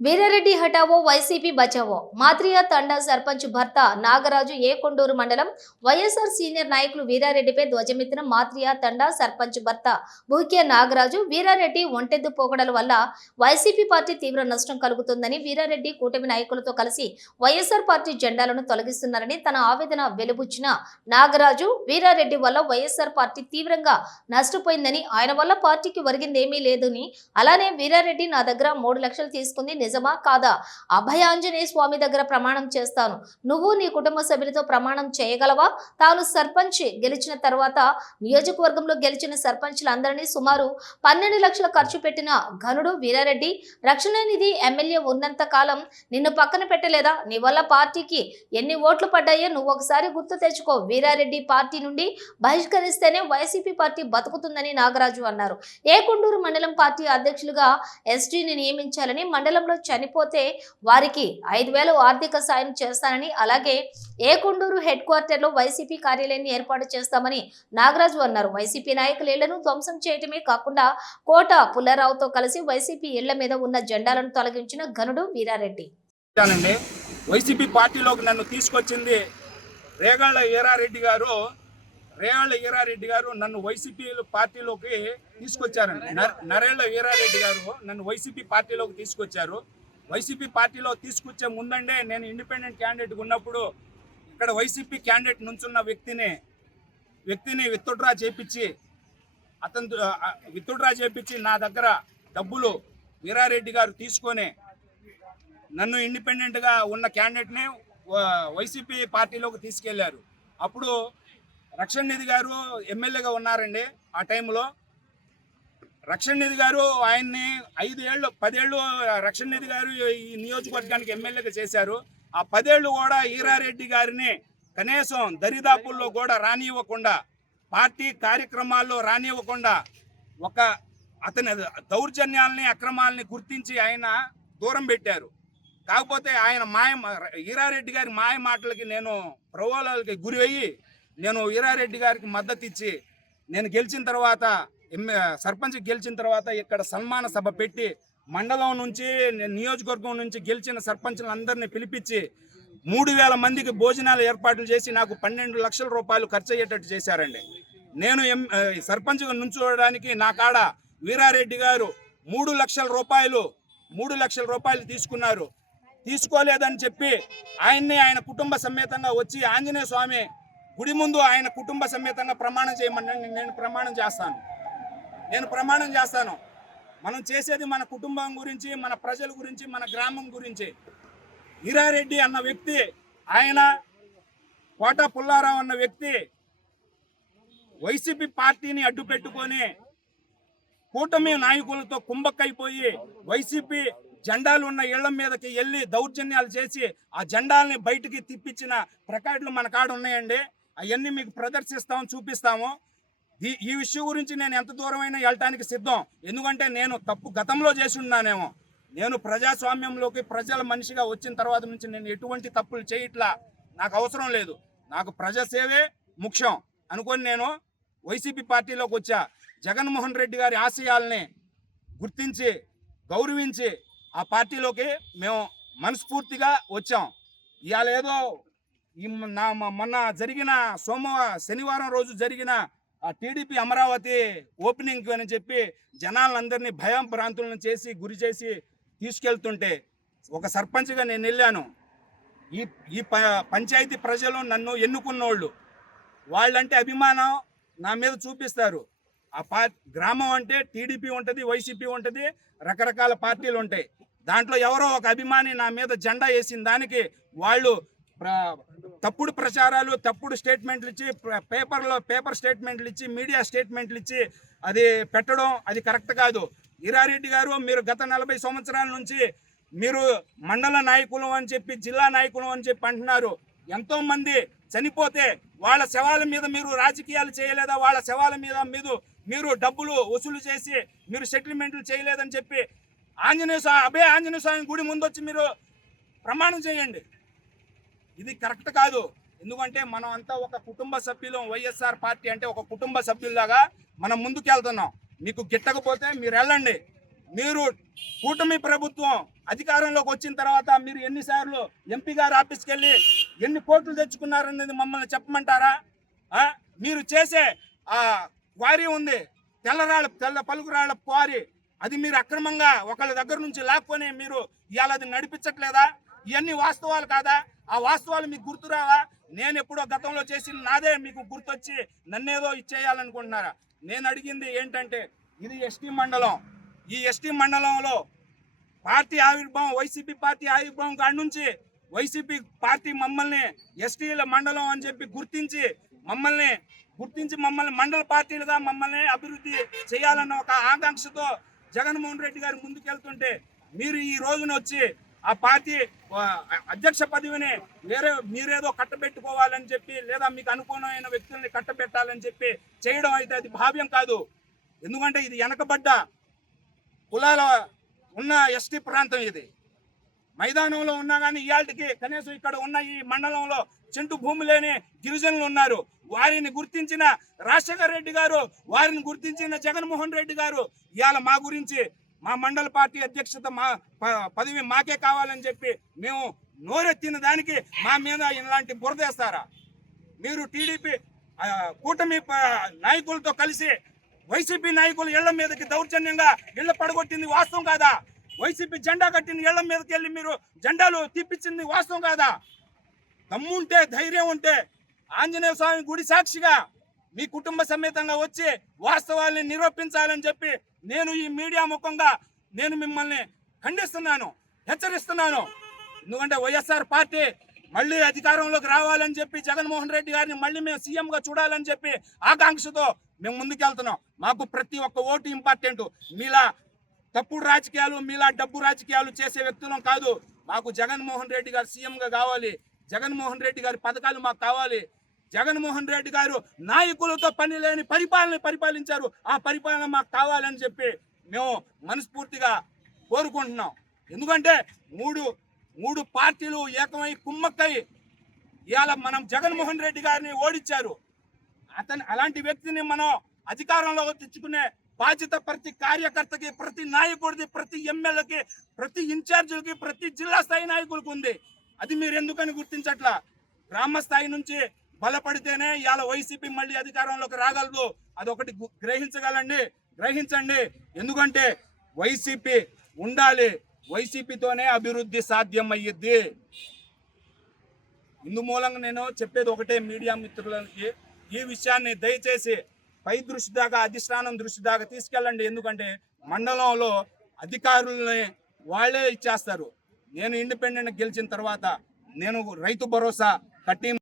వీరారెడ్డి హటావో వైసీపీ బచావో? మాత్రియా తండా సర్పంచ్ భర్త నాగరాజు ఏ కొండూరు మండలం వైఎస్ఆర్ సీనియర్ నాయకులు వీరారెడ్డిపై ధ్వజమెత్తిన మాత్రియా తండా సర్పంచ్ భర్త భూక్య నాగరాజు వీరారెడ్డి ఒంటెద్దు పోకడల వల్ల వైసీపీ పార్టీ తీవ్ర నష్టం కలుగుతుందని వీరారెడ్డి కూటమి నాయకులతో కలిసి వైఎస్ఆర్ పార్టీ జెండాలను తొలగిస్తున్నారని తన ఆవేదన వెలుబుచ్చిన నాగరాజు వీరారెడ్డి వల్ల వైఎస్ఆర్ పార్టీ తీవ్రంగా నష్టపోయిందని ఆయన వల్ల పార్టీకి ఒరిగిందేమీ లేదని అలానే వీరారెడ్డి నా దగ్గర మూడు లక్షలు తీసుకుంది నిజమా? కాదా? అభయాంజనేయ స్వామి దగ్గర ప్రమాణం చేస్తాను. నువ్వు నీ కుటుంబ సభ్యులతో ప్రమాణం చేయగలవా? తాను సర్పంచ్ గెలిచిన తర్వాత నియోజకవర్గంలో గెలిచిన సర్పంచ్లందరినీ సుమారు పన్నెండు లక్షల ఖర్చు పెట్టిన ఘనుడు వీరారెడ్డి రక్షణ నిధి ఎమ్మెల్యే ఉన్నంత కాలం నిన్ను పక్కన పెట్టలేదా? నీ వల్ల పార్టీకి ఎన్ని ఓట్లు పడ్డాయో నువ్వు ఒకసారి గుర్తు తెచ్చుకో. వీరారెడ్డి పార్టీ నుండి బహిష్కరిస్తేనే వైసీపీ పార్టీ బతుకుతుందని నాగరాజు అన్నారు. ఏకుండూరు మండలం పార్టీ అధ్యక్షులుగా ఎస్టీని నియమించాలని మండలంలో చనిపోతే వారికి ఐదు వేలు ఆర్థిక సాయం చేస్తానని అలాగే ఏకొండూరు హెడ్ క్వార్టర్లో వైసీపీ కార్యాలయాన్ని ఏర్పాటు చేస్తామని నాగరాజు అన్నారు. వైసీపీ నాయకులు ఇళ్ళను ధ్వంసం చేయటమే కాకుండా కోట పుల్లారావుతో కలిసి వైసీపీ ఇళ్ళ మీద ఉన్న జెండాలను తొలగించిన ఘనుడు వీరారెడ్డి. వైసీపీ పార్టీలోకి నన్ను తీసుకొచ్చింది రేగాళ్ళ వీరారెడ్డి గారు. రేవాళ్ళ ఈరారెడ్డి గారు నన్ను వైసీపీ పార్టీలోకి తీసుకొచ్చారండి. నరేళ్ళ నరేళ్ళ వీరారెడ్డి గారు నన్ను వైసీపీ పార్టీలోకి తీసుకొచ్చారు. వైసీపీ పార్టీలో తీసుకొచ్చే ముందండే నేను ఇండిపెండెంట్ క్యాండిడేట్ ఉన్నప్పుడు ఇక్కడ వైసీపీ క్యాండిడేట్ నుంచున్న వ్యక్తిని వ్యక్తిని విత్తుడ్రా చేపించి అతను విత్తుడ్రా చేపించి నా దగ్గర డబ్బులు వీరారెడ్డి గారు తీసుకొని నన్ను ఇండిపెండెంట్గా ఉన్న క్యాండిడేట్ని వైసీపీ పార్టీలోకి తీసుకెళ్ళారు. అప్పుడు రక్షణ నిధి గారు ఎమ్మెల్యేగా ఉన్నారండి ఆ టైంలో. రక్షణ నిధి గారు ఆయన్ని ఐదేళ్ళు పదేళ్ళు రక్షణ నిధి గారు ఈ నియోజకవర్గానికి ఎమ్మెల్యేగా చేశారు. ఆ పదేళ్ళు కూడా ఈరారెడ్డి గారిని కనీసం దరిదాపుల్లో కూడా రానివ్వకుండా పార్టీ కార్యక్రమాల్లో రానివ్వకుండా ఒక అతని దౌర్జన్యాల్ని అక్రమాలని గుర్తించి ఆయన దూరం పెట్టారు. కాకపోతే ఆయన మాయ ఈరారెడ్డి గారి మాయ మాటలకి నేను ప్రలోభాలకి గురి అయ్యి నేను వీరారెడ్డి గారికి మద్దతు ఇచ్చి నేను గెలిచిన తర్వాత ఎమ్మె సర్పంచ్ గెలిచిన తర్వాత ఇక్కడ సన్మాన సభ పెట్టి మండలం నుంచి నియోజకవర్గం నుంచి గెలిచిన సర్పంచ్లందరినీ పిలిపించి మూడు వేల మందికి భోజనాలు ఏర్పాట్లు చేసి నాకు పన్నెండు లక్షల రూపాయలు ఖర్చు అయ్యేటట్టు చేశారండి. నేను ఎం సర్పంచ్గా నుంచోవడానికి నా కాడ వీరారెడ్డి గారు మూడు లక్షల రూపాయలు మూడు లక్షల రూపాయలు తీసుకున్నారు. తీసుకోలేదని చెప్పి ఆయన్ని ఆయన కుటుంబ సమేతంగా వచ్చి ఆంజనేయ స్వామి గుడి ముందు ఆయన కుటుంబ సమేతంగా ప్రమాణం చేయమని నేను ప్రమాణం చేస్తాను. నేను ప్రమాణం చేస్తాను. మనం చేసేది మన కుటుంబం గురించి మన ప్రజల గురించి మన గ్రామం గురించి. ఈరారెడ్డి అన్న వ్యక్తి ఆయన కోట పుల్లారావు అన్న వ్యక్తి వైసీపీ పార్టీని అడ్డు పెట్టుకొని కూటమి నాయకులతో కుంభక్కైపోయి వైసీపీ జెండాలు ఉన్న ఇళ్ళ మీదకి వెళ్ళి దౌర్జన్యాలు చేసి ఆ జెండాల్ని బయటికి తిప్పించిన ప్రకాట్లు మన కాడ ఉన్నాయండి. అవన్నీ మీకు ప్రదర్శిస్తాము చూపిస్తాము. ఈ ఈ విషయం గురించి నేను ఎంత దూరమైనా వెళ్ళటానికి సిద్ధం. ఎందుకంటే నేను తప్పు గతంలో చేసి ఉన్నానేమో. నేను ప్రజాస్వామ్యంలోకి ప్రజల మనిషిగా వచ్చిన తర్వాత నుంచి నేను ఎటువంటి తప్పులు చేయట్లా నాకు అవసరం లేదు. నాకు ప్రజాసేవే ముఖ్యం అనుకొని నేను వైసీపీ పార్టీలోకి వచ్చా. జగన్మోహన్ రెడ్డి గారి ఆశయాల్ని గుర్తించి గౌరవించి ఆ పార్టీలోకి మేము మనస్ఫూర్తిగా వచ్చాం. ఇవాళ ఏదో నా మొన్న జరిగిన సోమవారం శనివారం రోజు జరిగిన ఆ టీడీపీ అమరావతి ఓపెనింగ్ అని చెప్పి జనాలందరినీ భయం భ్రాంతులను చేసి గురి చేసి తీసుకెళ్తుంటే ఒక సర్పంచ్గా నేను వెళ్ళాను. ఈ ఈ ప పంచాయతీ ప్రజలు నన్ను ఎన్నుకున్నోళ్ళు. వాళ్ళంటే అభిమానం నా మీద చూపిస్తారు. ఆ పా గ్రామం అంటే టీడీపీ ఉంటుంది వైసీపీ ఉంటుంది రకరకాల పార్టీలు ఉంటాయి. దాంట్లో ఎవరో ఒక అభిమాని నా మీద జెండా వేసిన దానికి వాళ్ళు తప్పుడు ప్రచారాలు తప్పుడు స్టేట్మెంట్లు ఇచ్చి పేపర్లో పేపర్ స్టేట్మెంట్లు ఇచ్చి మీడియా స్టేట్మెంట్లు ఇచ్చి అది పెట్టడం అది కరెక్ట్ కాదు. ఇరారెడ్డి గారు మీరు గత నలభై సంవత్సరాల నుంచి మీరు మండల నాయకులు అని చెప్పి జిల్లా నాయకులు అని చెప్పి అంటున్నారు. ఎంతోమంది చనిపోతే వాళ్ళ శవాల మీద మీరు రాజకీయాలు చేయలేదా? వాళ్ళ శవాల మీద మీరు మీరు డబ్బులు వసూలు చేసి మీరు సెటిల్మెంట్లు చేయలేదని చెప్పి ఆంజనేయ స్వామి అభయ ఆంజనేయ స్వామి గుడి ముందొచ్చి మీరు ప్రమాణం చేయండి. ఇది కరెక్ట్ కాదు. ఎందుకంటే మనం అంతా ఒక కుటుంబ సభ్యులు వైఎస్ఆర్ పార్టీ అంటే ఒక కుటుంబ సభ్యుల్లాగా మనం ముందుకు వెళ్తున్నాం మీకు గిట్టకపోతే మీరు వెళ్ళండి. మీరు కూటమి ప్రభుత్వం అధికారంలోకి వచ్చిన తర్వాత మీరు ఎన్నిసార్లు ఎంపీ గారు ఆఫీస్కి వెళ్ళి ఎన్ని కోట్లు తెచ్చుకున్నారనేది మమ్మల్ని చెప్పమంటారా? మీరు చేసే ఆ క్వారీ ఉంది. తెల్లరాళ్ళ తెల్ల పలుకురాళ్ళ క్వారీ. అది మీరు అక్రమంగా ఒకళ్ళ దగ్గర నుంచి లాక్కొని మీరు ఇవాళ అది నడిపించట్లేదా? ఇవన్నీ వాస్తవాలు కాదా? ఆ వాస్తవాలు మీకు గుర్తురావా నేను ఎప్పుడో గతంలో చేసిన నాదే మీకు గుర్తొచ్చి నన్నేదో ఇచ్చేయాలనుకుంటున్నారా? నేను అడిగింది ఏంటంటే ఇది ఎస్టీ మండలం. ఈ ఎస్టీ మండలంలో పార్టీ ఆవిర్భావం వైసీపీ పార్టీ ఆవిర్భావం కాడి నుంచి వైసీపీ పార్టీ మమ్మల్ని ఎస్టీల మండలం అని చెప్పి గుర్తించి మమ్మల్ని గుర్తించి మమ్మల్ని మండల పార్టీలుగా మమ్మల్ని అభివృద్ధి చేయాలన్న ఒక ఆకాంక్షతో జగన్మోహన్ రెడ్డి గారు ముందుకెళ్తుంటే మీరు ఈ రోజున వచ్చి ఆ పార్టీ అధ్యక్ష పదవిని వేరే మీరేదో కట్టబెట్టుకోవాలని చెప్పి లేదా మీకు అనుకూలమైన వ్యక్తుల్ని కట్టబెట్టాలని చెప్పి చేయడం అయితే అది భావ్యం కాదు. ఎందుకంటే ఇది వెనకబడ్డ కులాల ఉన్న ఎస్టీ ప్రాంతం ఇది. మైదానంలో ఉన్నా కానీ ఇవాళకి కనీసం ఇక్కడ ఉన్న ఈ మండలంలో చెంటు భూమి లేని గిరిజనులు ఉన్నారు. వారిని గుర్తించిన రాజశేఖర రెడ్డి గారు వారిని గుర్తించిన జగన్మోహన్ రెడ్డి గారు ఇవాళ మా గురించి మా మండల పార్టీ అధ్యక్షత మా ప- పదవి మాకే కావాలని చెప్పి మేము నోరెత్తిన దానికి మా మీద ఇలాంటి బురదేస్తారా మీరు టీడీపీ కూటమి నాయకులతో కలిసి వైసీపీ నాయకులు ఇళ్ళ మీదకి దౌర్జన్యంగా ఇళ్ళ పడగొట్టింది వాస్తవం కాదా? వైసీపీ జెండా కట్టింది ఇళ్ళ మీదకి వెళ్ళి మీరు జెండాలు తిప్పించింది వాస్తవం కాదా? దమ్ముంటే ధైర్యం ఉంటే ఆంజనేయ స్వామి గుడి సాక్షిగా మీ కుటుంబ సమేతంగా వచ్చి వాస్తవాల్ని నిరూపించాలని చెప్పి నేను ఈ మీడియా ముఖంగా నేను మిమ్మల్ని ఖండిస్తున్నాను హెచ్చరిస్తున్నాను. ఎందుకంటే వైఎస్ఆర్ పార్టీ మళ్ళీ అధికారంలోకి రావాలని చెప్పి జగన్మోహన్ రెడ్డి గారిని మళ్ళీ మేము సీఎంగా చూడాలని చెప్పి ఆకాంక్షతో మేము ముందుకెళ్తున్నాం. మాకు ప్రతి ఒక్క ఓటు ఇంపార్టెంట్. మీలా తప్పుడు రాజకీయాలు మీలా డబ్బు రాజకీయాలు చేసే వ్యక్తులం కాదు. మాకు జగన్మోహన్ రెడ్డి గారు సీఎంగా కావాలి. జగన్మోహన్ రెడ్డి గారి పథకాలు మాకు కావాలి. జగన్మోహన్ రెడ్డి గారు నాయకులతో పని లేని పరిపాలన పరిపాలించారు. ఆ పరిపాలన మాకు కావాలని చెప్పి మేము మనస్ఫూర్తిగా కోరుకుంటున్నాం. ఎందుకంటే మూడు మూడు పార్టీలు ఏకమై కుమ్మక్కై ఇవాళ మనం జగన్మోహన్ రెడ్డి గారిని ఓడించారు. అతని అలాంటి వ్యక్తిని మనం అధికారంలో తెచ్చుకునే బాధ్యత ప్రతి కార్యకర్తకి ప్రతి నాయకుడిది ప్రతి ఎమ్మెల్యేకి ప్రతి ఇన్ఛార్జీలకి ప్రతి జిల్లా స్థాయి నాయకులకు ఉంది. అది మీరు ఎందుకని గుర్తించట్లా? గ్రామ స్థాయి నుంచి బలపడితేనే ఇవాళ వైసీపీ మళ్ళీ అధికారంలోకి రాగలదు. అదొకటి గ్రహించగలండి. గ్రహించండి. ఎందుకంటే వైసీపీ ఉండాలి. వైసీపీతోనే అభివృద్ధి సాధ్యం అయ్యిద్ది ఇందు మూలంగా నేను చెప్పేది ఒకటే మీడియా మిత్రులకి. ఈ విషయాన్ని దయచేసి పై దృష్టి దాకా అధిష్టానం దృష్టి దాకా తీసుకెళ్ళండి. ఎందుకంటే మండలంలో అధికారులని వాళ్ళే ఇచ్చేస్తారు. నేను ఇండిపెండెంట్ గెలిచిన తర్వాత నేను రైతు భరోసా కట్టి